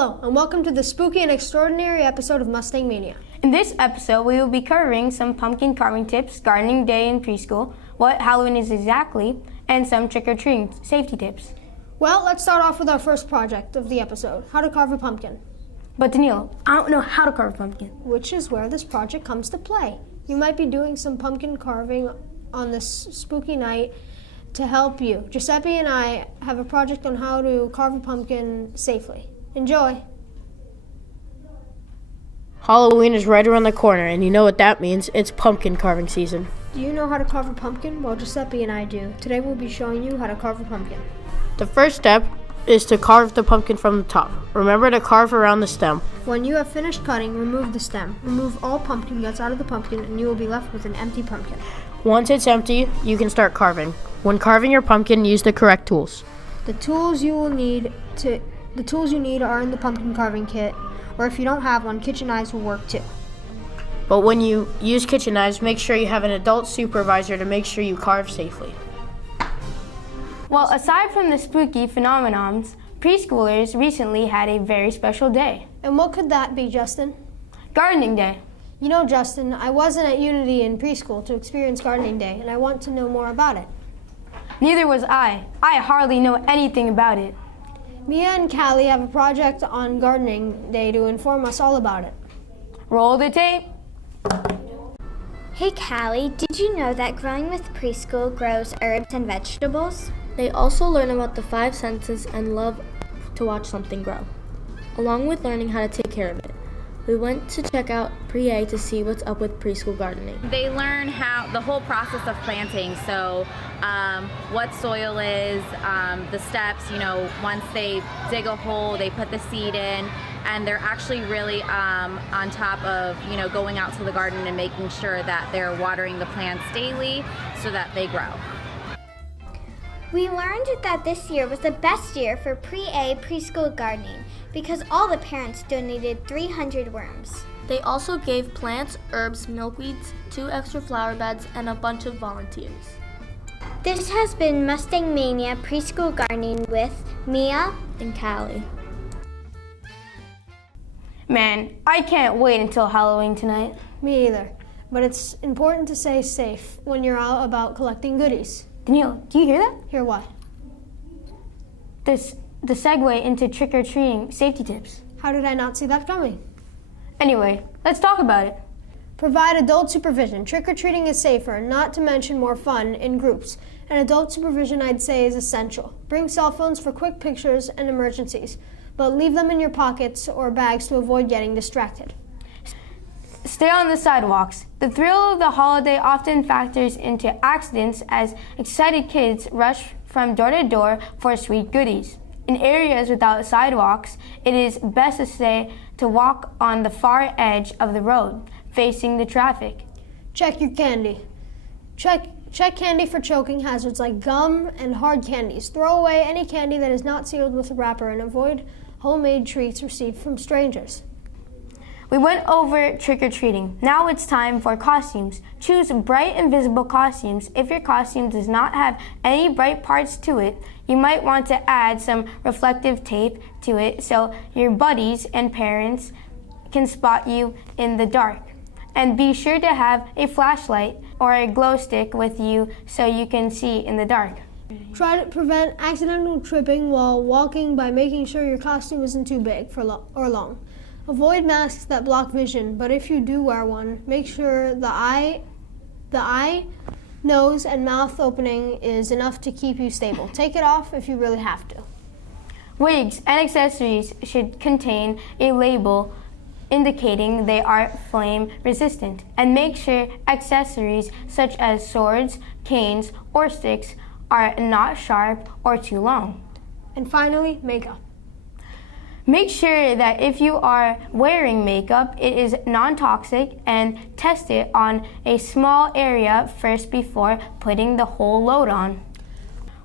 Hello, and welcome to the spooky and extraordinary episode of Mustang Mania. In this episode, we will be covering some pumpkin carving tips, gardening day in preschool, what Halloween is exactly, and some trick-or-treating safety tips. Well, let's start off with our first project of the episode, how to carve a pumpkin. But Danilo, I don't know how to carve a pumpkin. Which is where this project comes to play. You might be doing some pumpkin carving on this spooky night to help you. Giuseppe and I have a project on how to carve a pumpkin safely. Enjoy! Halloween is right around the corner, and you know what that means. It's pumpkin carving season. Do you know how to carve a pumpkin? Well, Giuseppe and I do. Today we'll be showing you how to carve a pumpkin. The first step is to carve the pumpkin from the top. Remember to carve around the stem. When you have finished cutting, remove the stem. Remove all pumpkin guts out of the pumpkin, and you will be left with an empty pumpkin. Once it's empty, you can start carving. When carving your pumpkin, use the correct tools. The tools you need are in the pumpkin carving kit, or if you don't have one, kitchen knives will work too. But when you use kitchen knives, make sure you have an adult supervisor to make sure you carve safely. Well, aside from the spooky phenomenons, preschoolers recently had a very special day. And what could that be, Justin? Gardening Day. You know, Justin, I wasn't at Unity in preschool to experience gardening day, and I want to know more about it. Neither was I. I hardly know anything about it. Mia and Callie have a project on gardening day to inform us all about it. Roll the tape. Hey Callie, did you know that growing with preschool grows herbs and vegetables? They also learn about the 5 senses and love to watch something grow, along with learning how to take care of it. We went to check out Pre-A to see what's up with preschool gardening. They learn how the whole process of planting, so what soil is, the steps, once they dig a hole, they put the seed in, and they're actually really on top of, going out to the garden and making sure that they're watering the plants daily so that they grow. We learned that this year was the best year for Pre-A preschool gardening because all the parents donated 300 worms. They also gave plants, herbs, milkweeds, 2 extra flower beds, and a bunch of volunteers. This has been Mustang Mania Preschool Gardening with Mia and Callie. Man, I can't wait until Halloween tonight. Me either. But it's important to stay safe when you're out about collecting goodies. Danilo, do you hear that? Hear what? The segue into trick-or-treating safety tips. How did I not see that coming? Anyway, let's talk about it. Provide adult supervision. Trick-or-treating is safer, not to mention more fun in groups. And adult supervision, I'd say, is essential. Bring cell phones for quick pictures and emergencies, but leave them in your pockets or bags to avoid getting distracted. Stay on the sidewalks. The thrill of the holiday often factors into accidents as excited kids rush from door to door for sweet goodies. In areas without sidewalks, it is best to walk on the far edge of the road, facing the traffic. Check your candy. Check candy for choking hazards like gum and hard candies. Throw away any candy that is not sealed with a wrapper and avoid homemade treats received from strangers. We went over trick-or-treating. Now it's time for costumes. Choose bright and visible costumes. If your costume does not have any bright parts to it, you might want to add some reflective tape to it so your buddies and parents can spot you in the dark. And be sure to have a flashlight or a glow stick with you so you can see in the dark. Try to prevent accidental tripping while walking by making sure your costume isn't too big or long. Avoid masks that block vision, but if you do wear one, make sure the eye, nose, and mouth opening is enough to keep you stable. Take it off if you really have to. Wigs and accessories should contain a label indicating they are flame resistant, and make sure accessories such as swords, canes, or sticks are not sharp or too long. And finally, makeup. Make sure that if you are wearing makeup, it is non-toxic and test it on a small area first before putting the whole load on.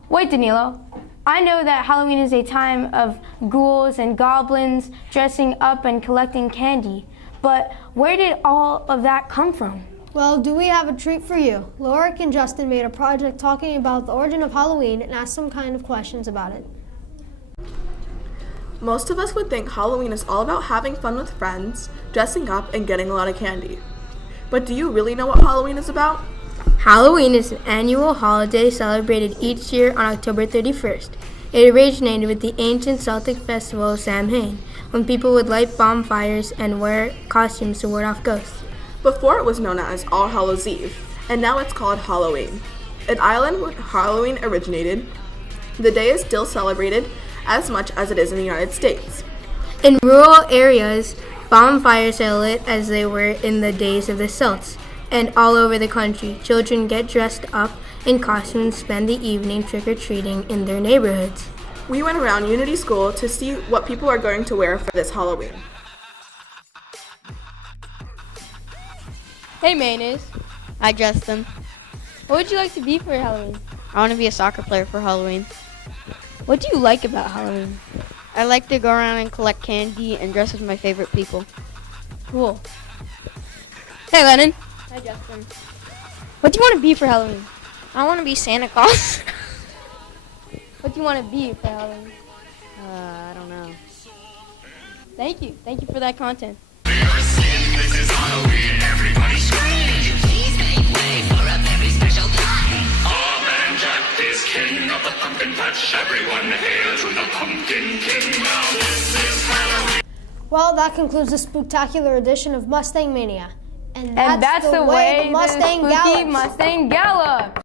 Wait, Danilo. I know that Halloween is a time of ghouls and goblins dressing up and collecting candy, but where did all of that come from? Well, do we have a treat for you? Lorik and Justin made a project talking about the origin of Halloween and asked some kind of questions about it. Most of us would think Halloween is all about having fun with friends, dressing up, and getting a lot of candy. But do you really know what Halloween is about? Halloween is an annual holiday celebrated each year on October 31st. It originated with the ancient Celtic festival of Samhain, when people would light bonfires and wear costumes to ward off ghosts. Before it was known as All Hallows Eve, and now it's called Halloween. An island where Halloween originated, the day is still celebrated as much as it is in the United States. In rural areas, bonfires are lit as they were in the days of the Celts. And all over the country, children get dressed up in costumes and spend the evening trick-or-treating in their neighborhoods. We went around Unity School to see what people are going to wear for this Halloween. Hey, Mayonnaise. Hi, Justin. What would you like to be for Halloween? I want to be a soccer player for Halloween. What do you like about Halloween? I like to go around and collect candy and dress as my favorite people. Cool. Hey, Lennon. Hi, Justin. What do you want to be for Halloween? I want to be Santa Claus. What do you want to be for Halloween? I don't know. Thank you. Thank you for that content. Well, that concludes the spectacular edition of Mustang Mania. And that's the way the Mustang the spooky gallops. Mustang gallops.